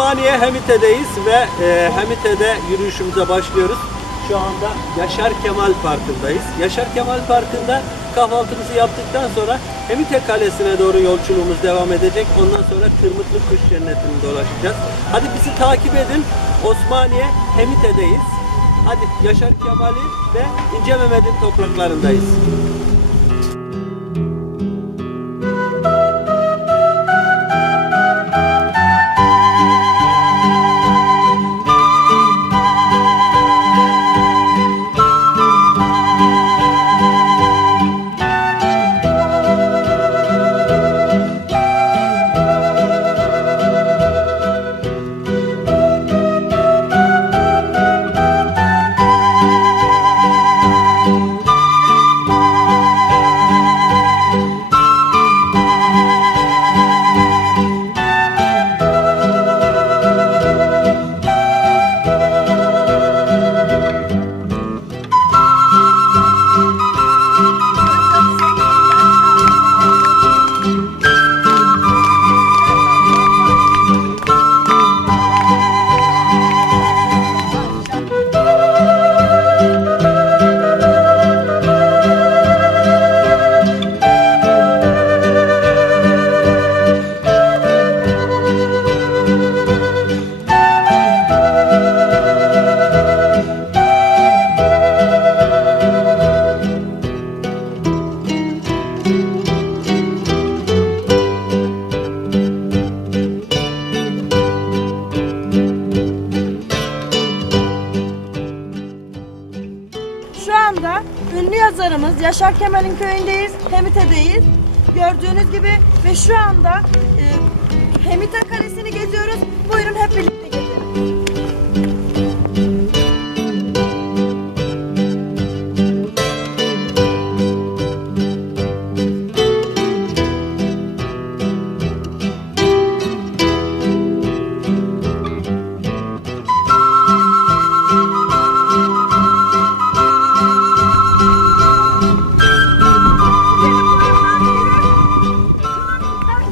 Osmaniye Hemite'deyiz ve Hemite'de yürüyüşümüze başlıyoruz. Şu anda Yaşar Kemal Parkı'ndayız. Yaşar Kemal Parkı'nda kahvaltımızı yaptıktan sonra Hemite Kalesi'ne doğru yolculuğumuz devam edecek. Ondan sonra Kırmıtlı Kuş Cenneti'ni dolaşacağız. Hadi bizi takip edin. Osmaniye Hemite'deyiz. Hadi Yaşar Kemal'i ve İnce Mehmet'in topraklarındayız. Şu anda ünlü yazarımız Yaşar Kemal'in köyündeyiz, Hemite'deyiz. Gördüğünüz gibi ve şu anda Hemite Kalesi'ni geziyoruz. Buyurun hep birlikte gezelim.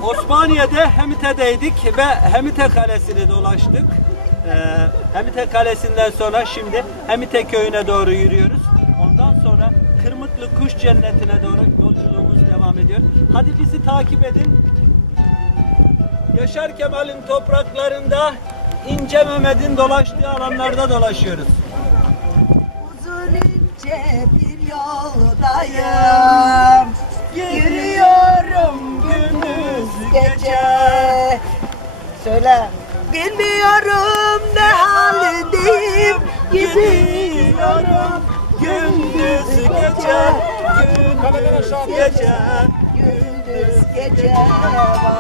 Osmaniye'de Hemite'deydik ve Hemite Kalesi'ni dolaştık. Hemite Kalesi'nden sonra şimdi Hemite Köyü'ne doğru yürüyoruz. Ondan sonra Kırmıtlı Kuş Cenneti'ne doğru yolculuğumuz devam ediyor. Hadi bizi takip edin. Yaşar Kemal'in topraklarında İnce Mehmet'in dolaştığı alanlarda dolaşıyoruz. Uzun ince bir yoldayım, yürüyorum gündüz gece. Söyle. Bilmiyorum ne haldeyim, gidiyorum gündüz gece, gündüz gece, gündüz gece var.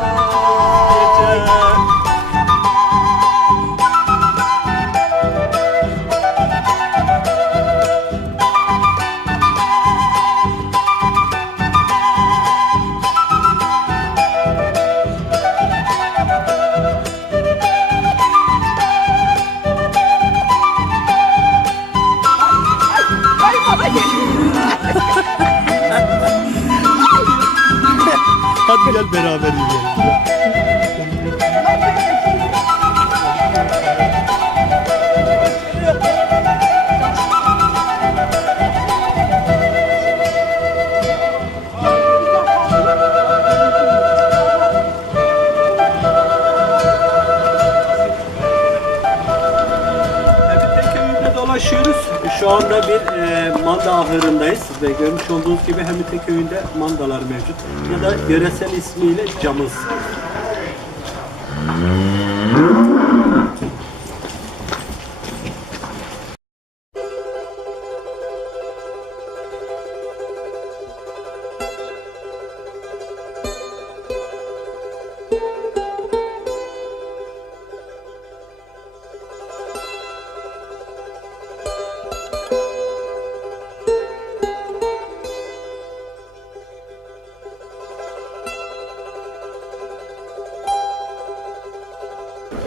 Hadi gel beraber yiyelim. Dolaşıyoruz. Şu anda bir manda ahırındayız ve görmüş olduğunuz gibi Hemite Köyü'nde mandalar mevcut ya da yöresel ismiyle camız.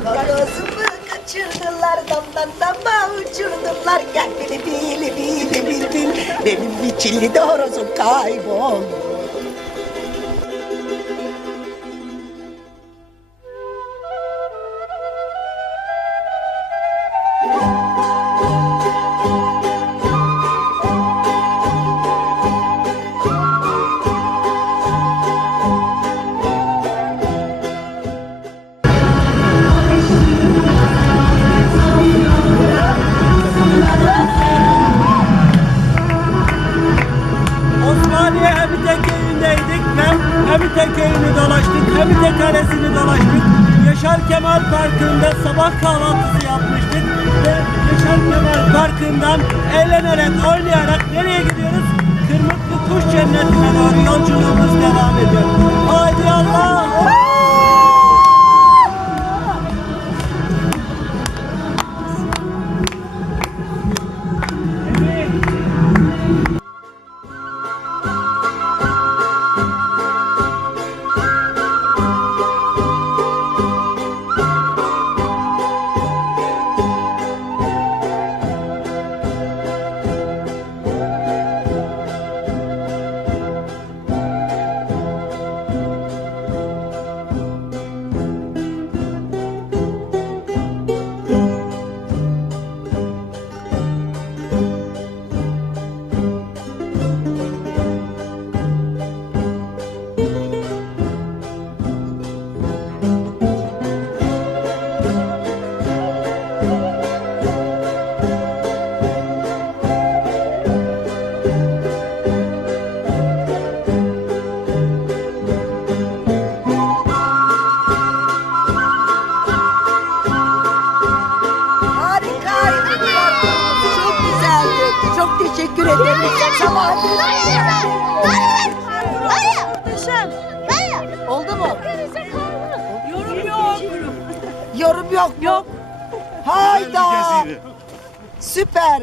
Karosunu kaçırdılar, damdan dama uçurdular. Gel bili bili bili bil bil, benim biçilli de horozum kayboldu. Hemite Kalesi'ni dolaştık. Yaşar Kemal Parkı'nda sabah kahvaltısı yapmıştık. Ve Yaşar Kemal Parkı'ndan eğlenerek, oynayarak nereye gidiyoruz? Kırmızı Kuş Cenneti'ne doğru yolculuğumuz devam ediyor. Haydi Allah! Harikaydı. Çok güzeldi. Çok teşekkür ederim. Sabah Muhteşem. Oldu mu? yorum yok. Yok. Hayda. Süper.